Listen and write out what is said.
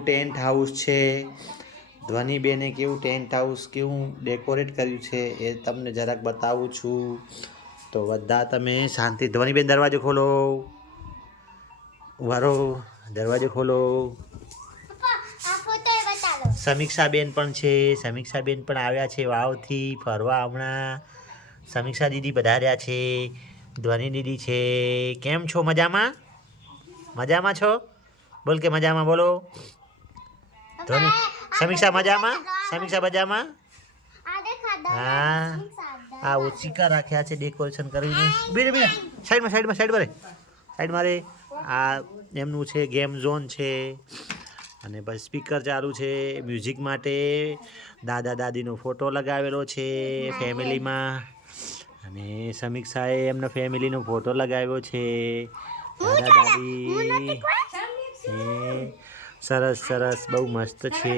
Tent house છે. ધ્વનિબેને કેવું tent house કેવું ડેકોરેટ કર્યું છે એ તમને જરાક બતાવું છું. તો બધા તમે શાંતિ. ધ્વનિબેન દરવાજો ખોલો. વારો દરવાજો ખોલો. સમીક્ષાબેન પણ છે. સમીક્ષાબેન પણ આવ્યા છે વાવથી ફરવા હમણાં. સમીક્ષા દીદી પધાર્યા છે. ધ્વનિ દીદી છે. કેમ છો? મજામાં? મજામાં છો? બોલ કે મજામાં બોલો. ધ્વનિ સમીક્ષા મજામાં? સમીક્ષા મજામાં? હા. આ ઓચિકા રાખ્યા છે ડેકોરેશન કરીને. બે સાઈડમાં રે. આ એમનું છે ગેમ ઝોન છે. અને પછી સ્પીકર ચાલુ છે મ્યુઝિક માટે. દાદા દાદીનો ફોટો લગાવેલો છે ફેમિલીમાં. અને સમીક્ષાએ એમનો ફેમિલીનો ફોટો લગાવ્યો છે. દાદા દાદી સરસ સરસ બહુ મસ્ત છે.